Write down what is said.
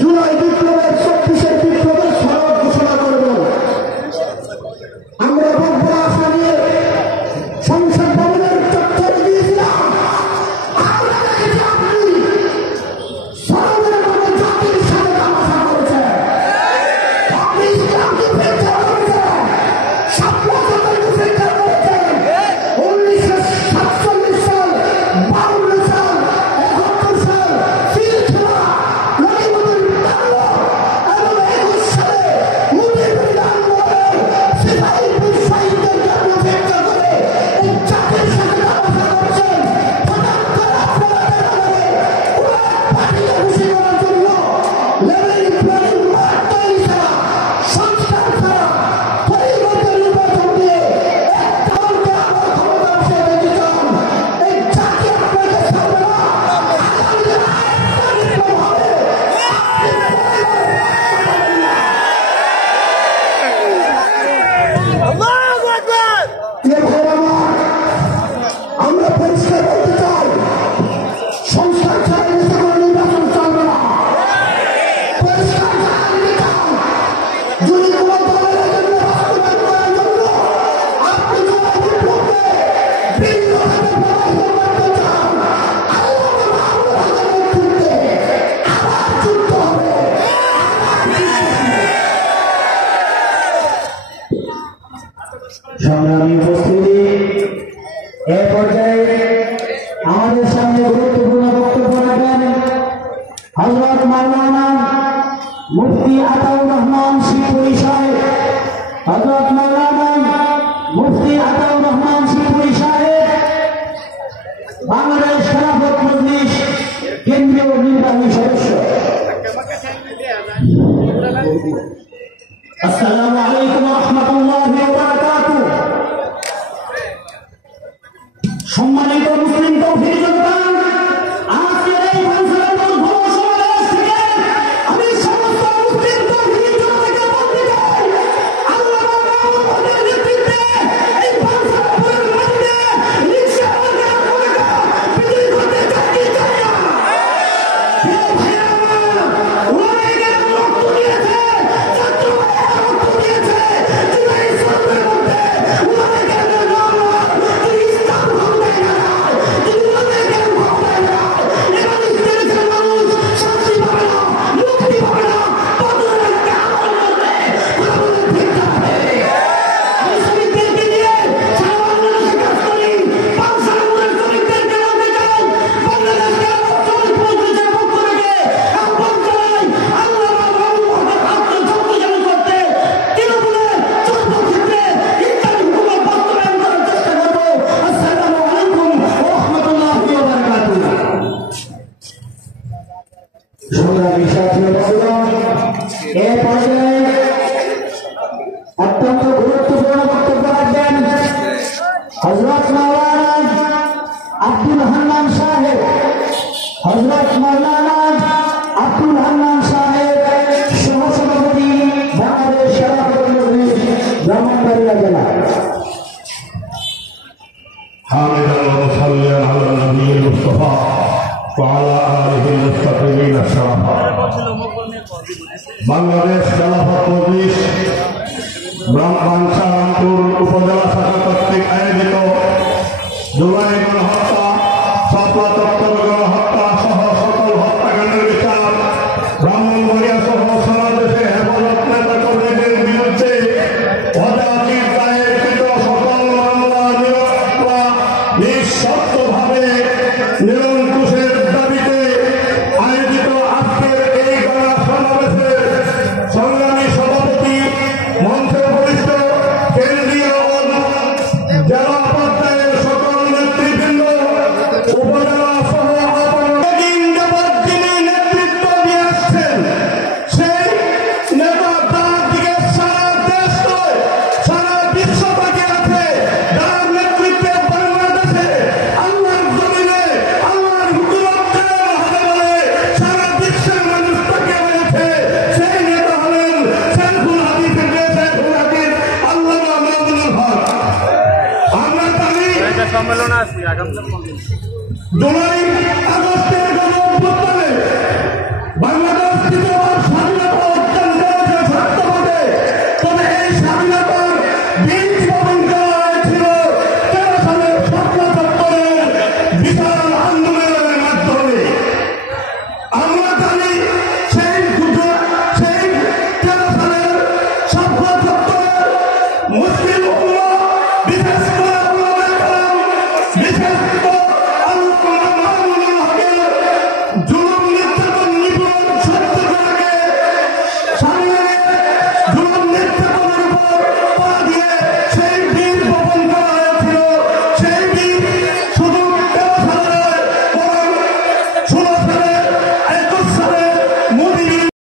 জুলাই বিপ্লবের 34 বিপ্লবের স্মারক ঘোষণা করবেন। আমরা বক্তব্য আশা নিয়ে সংসদ ভবনের চত্বরে গিয়েছিলাম। আমরা দেখেছি আপনি সরবের মতো জাতির সাথে তামাশা করেছেন, আপনি ইসলামকে ফেরত করেছেন, স্বাধীনতাকে ফেরত করেছেন। 1947 সাল, 52 সাল, 71 সাল ফিল খেলা সংগ্রামী উপস্থিতি। এ পর্যায়ে আমাদের সামনে গুরুত্বপূর্ণ বক্তব্য রাখবেন হযরত মাওলানা মুফতি আতাউর রহমান শিবপুরী সাহেব। হযরত মাওলানা মুফতি আতাউর রহমান শিবপুরী সাহেব বাংলাদেশ খেলাফত মজলিস কেন্দ্রীয় নির্বাহী সদস্য। আসসালামু আলাইকুম ওয়া রাহমাতুল্লাহি ওয়া বারাকাতুহু। সম্মানিত মুসলিম তৌহিদি জনতা, আজকের এই ভাষণের সমাবেশ থেকে আমি সমস্ত মুসলিম তৌহিদি জনতাকে বলতে চাই, আল্লাহ আমাদের নেতৃত্বে এই ভাষণের মধ্যে রিকশাওয়ালা বিক্রি করতে চাই না। অনেকের রক্ত দিয়েছে, ছাত্র রক্ত দিয়েছে, ইসলামের মধ্যে অনেকের ইসলাম হবে না, অনেকের হবে না, এবং দেশের মানুষ শান্তি পাবে না, মুক্তি পাবে না, বদলের কামড় মধ্যে আমাদের ভিড়তে হবে। আমি শ্রমিকদেরকে নিয়ে সারা বাংলাদেশে কাজ করি, পাঁচশালের শ্রমিকদেরকে বলতে চাই, বাংলাদেশকে শ্রমিক মজলিসের পক্ষ থেকে আহ্বান জানাই, আল্লাহ আত্মশক্তিশালী করতে তৃণমূলে চর্মক্ষেত্রে ইসলামী হুকুমত বাস্তবায়ন করার চেষ্টা করবো। আসসালামু আলাইকুম ওয়া রাহমাতুল্লাহি ওয়া বারাকাতুহু। সংগ্রামী সাথী ও বন্ধুগণ, এ পর্যায়ে অত্যন্ত গুরুত্বপূর্ণ বক্তব্য রাখবেন হযরত মাওলানা আব্দুল হান্নান সাহেব। হযরত মাওলানা আব্দুল হান্নান সাহেব সহসভাপতি বাংলাদেশ খেলাফত মজলিস ব্রাহ্মণবাড়িয়া জেলা। حامدا ومصليا على النبي المصطفى وعلى آله المستقيمين الشرفاء। বাংলাদেশ খেলাফত মজলিস ব্রাহ্মণবাড়িয়া উপজেলা শাখা কর্তৃক আয়োজিত জুলাই গণহত্যা, শাপলা চত্বর গণহত্যা সহ সকল হত্যাকাণ্ডের বিচার ব্রাহ্মণবাড়িয়া সহ সারা দেশে হেফাজত নেতা কর্মীদের বিরুদ্ধে অজাতির দায়েরকৃত সকল মামলা নিঃশর্তভাবে নিরঙ্কুশের দাবিতে আয়োজিত আজকের এই গণ সমাবেশে সংগ্রামী সভাপতি, মঞ্চের বরিষ্ঠ কেন্দ্রীয় ও জেলা পর্যায়ের সকল নেতৃবৃন্দ, উপজেলা সহ দিন যাবৎ যিনি নেতৃত্ব দিয়ে আসছেন, সেই নেতা তার দিকে সারা দেশ নয় সারা বিশ্ব তাকিয়ে আছে। যার নেতৃত্বে বাংলাদেশে আল্লাহর জমিনে আল্লাহর হুকুমত কায়েম হবে বলে সারা বিশ্বের মানুষ তাকিয়ে রয়েছে। সেই নেতা হলেন শেখুল হাদিস আল্লামা মামুনুল হক। আমরা জানি সম্মেলন আছে আগামী জুলাই আগস্টে